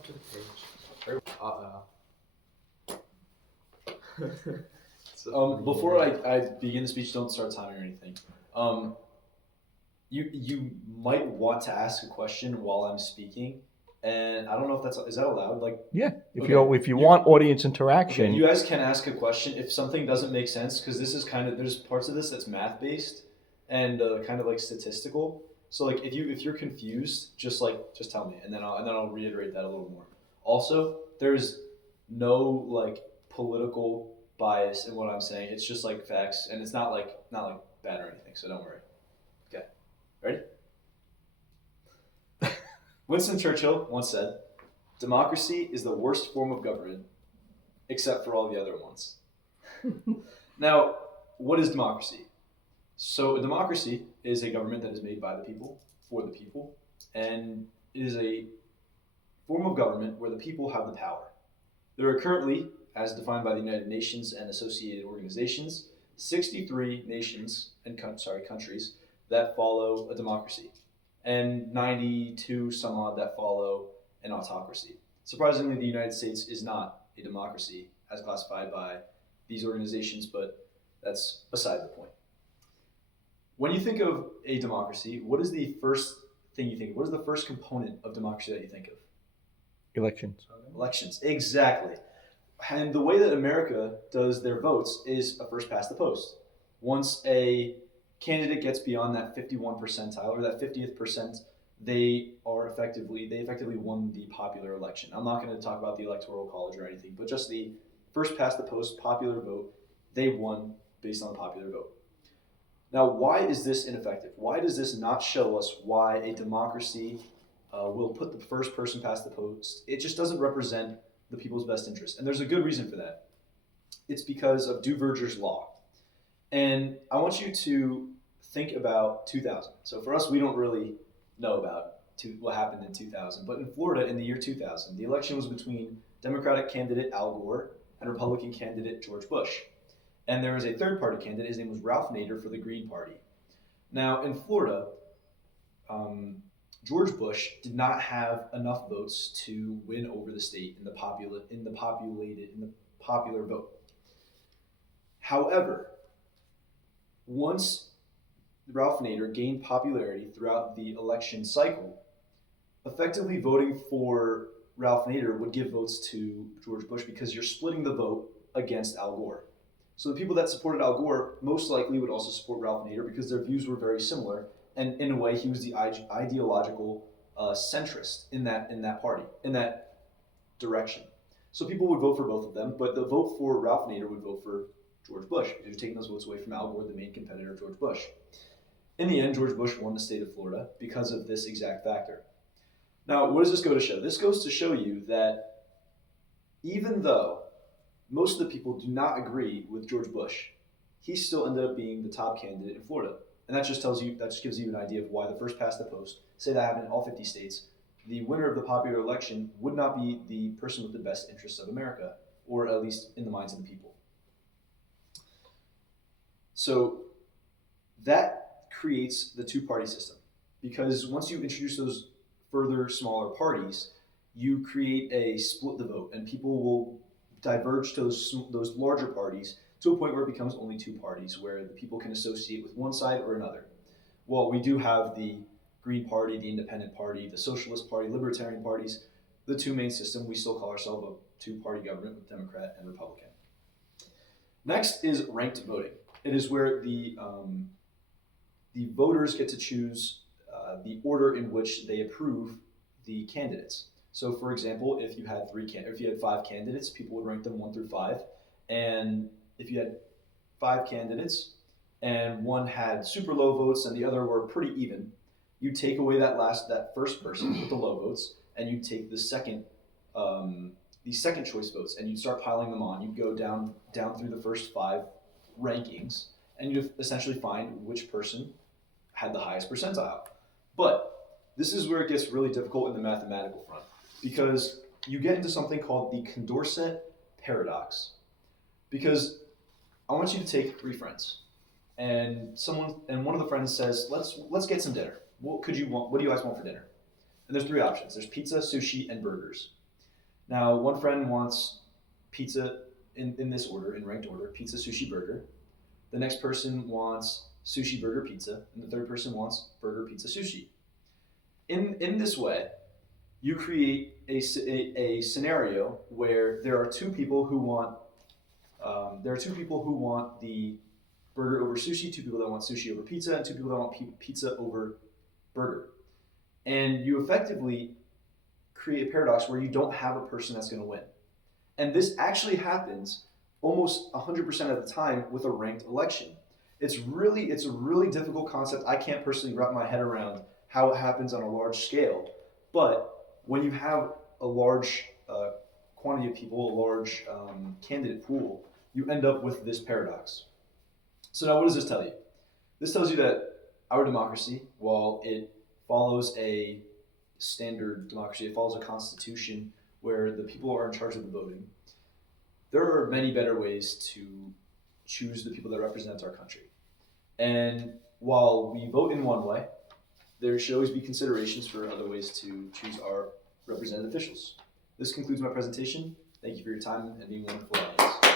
up to the page. Before I begin the speech, don't start timing or anything. You might want to ask a question while I'm speaking, and I don't know if is that allowed? Like, yeah, if you want audience interaction, okay, you guys can ask a question if something doesn't make sense, because this is there's parts of this that's math based and kind of like statistical. So like if you're confused, just tell me, and then I'll reiterate that a little more. Also, there's no like political bias in what I'm saying. It's just like facts, and it's not like bad or anything. So don't worry. Okay, ready? Winston Churchill once said, "Democracy is the worst form of government, except for all the other ones." Now, what is democracy? So a democracy is a government that is made by the people, for the people, and it is a form of government where the people have the power. There are currently, as defined by the United Nations and associated organizations, 63 nations and countries that follow a democracy, and 92 some odd that follow an autocracy. Surprisingly, the United States is not a democracy as classified by these organizations, but that's beside the point. When you think of a democracy, what is the first thing you think of? What is the first component of democracy that you think of? Elections. Elections, exactly. And the way that America does their votes is a first past the post. Once a candidate gets beyond that 51 percentile or that 50th percent, they effectively won the popular election. I'm not going to talk about the electoral college or anything, but just the first past the post popular vote, they won based on the popular vote. Now, why is this ineffective? Why does this not show us why a democracy will put the first person past the post? It just doesn't represent the people's best interest. And there's a good reason for that. It's because of Duverger's law. And I want you to think about 2000. So for us, we don't really know about what happened in 2000. But in Florida, in the year 2000, the election was between Democratic candidate Al Gore and Republican candidate George Bush. And there was a third party candidate. His name was Ralph Nader for the Green Party. Now, in Florida, George Bush did not have enough votes to win over the state in the popular vote. However, once Ralph Nader gained popularity throughout the election cycle, effectively voting for Ralph Nader would give votes to George Bush because you're splitting the vote against Al Gore. So the people that supported Al Gore most likely would also support Ralph Nader because their views were very similar. And in a way, he was the ideological centrist in that party, in that direction. So people would vote for both of them, but the vote for Ralph Nader would vote for George Bush because you're taking those votes away from Al Gore, the main competitor of George Bush. In the end, George Bush won the state of Florida because of this exact factor. Now, what does this go to show? This goes to show you that even though most of the people do not agree with George Bush, he still ended up being the top candidate in Florida. And that just gives you an idea of why the first past the post, say that happened in all 50 states, the winner of the popular election would not be the person with the best interests of America, or at least in the minds of the people. So that creates the two-party system, because once you introduce those further smaller parties, you create a split the vote, and people will diverge to those larger parties to a point where it becomes only two parties, where the people can associate with one side or another. Well, we do have the Green Party, the Independent Party, the Socialist Party, Libertarian parties, the two main system. We still call ourselves a two-party government with Democrat and Republican. Next is ranked voting. It is where the voters get to choose the order in which they approve the candidates. So, for example, if you had 5 candidates, people would rank them 1 through 5, and if you had 5 candidates and one had super low votes and the other were pretty even, you take away that first person with the low votes, and you take the second choice votes, and you start piling them on. You go down through the first 5 rankings, and you essentially find which person had the highest percentile. But this is where it gets really difficult in the mathematical front, because you get into something called the Condorcet paradox. Because I want you to take 3 friends, and one of the friends says, let's get some dinner. What do you guys want for dinner? And there's 3 options. There's pizza, sushi, and burgers. Now, one friend wants pizza in this order, in ranked order: pizza, sushi, burger. The next person wants sushi, burger, pizza, and the third person wants burger, pizza, sushi. In this way, you create a scenario where there are two people who want the burger over sushi, two people that want sushi over pizza, and two people that want pizza over burger. And you effectively create a paradox where you don't have a person that's going to win. And this actually happens almost 100% of the time with a ranked election. It's a really difficult concept. I can't personally wrap my head around how it happens on a large scale. But when you have a large quantity of people, a large candidate pool, you end up with this paradox. So now what does this tell you? This tells you that our democracy, while it follows a standard democracy, it follows a constitution where the people are in charge of the voting, there are many better ways to choose the people that represent our country. And while we vote in one way, there should always be considerations for other ways to choose our representative officials. This concludes my presentation. Thank you for your time and being a wonderful audience.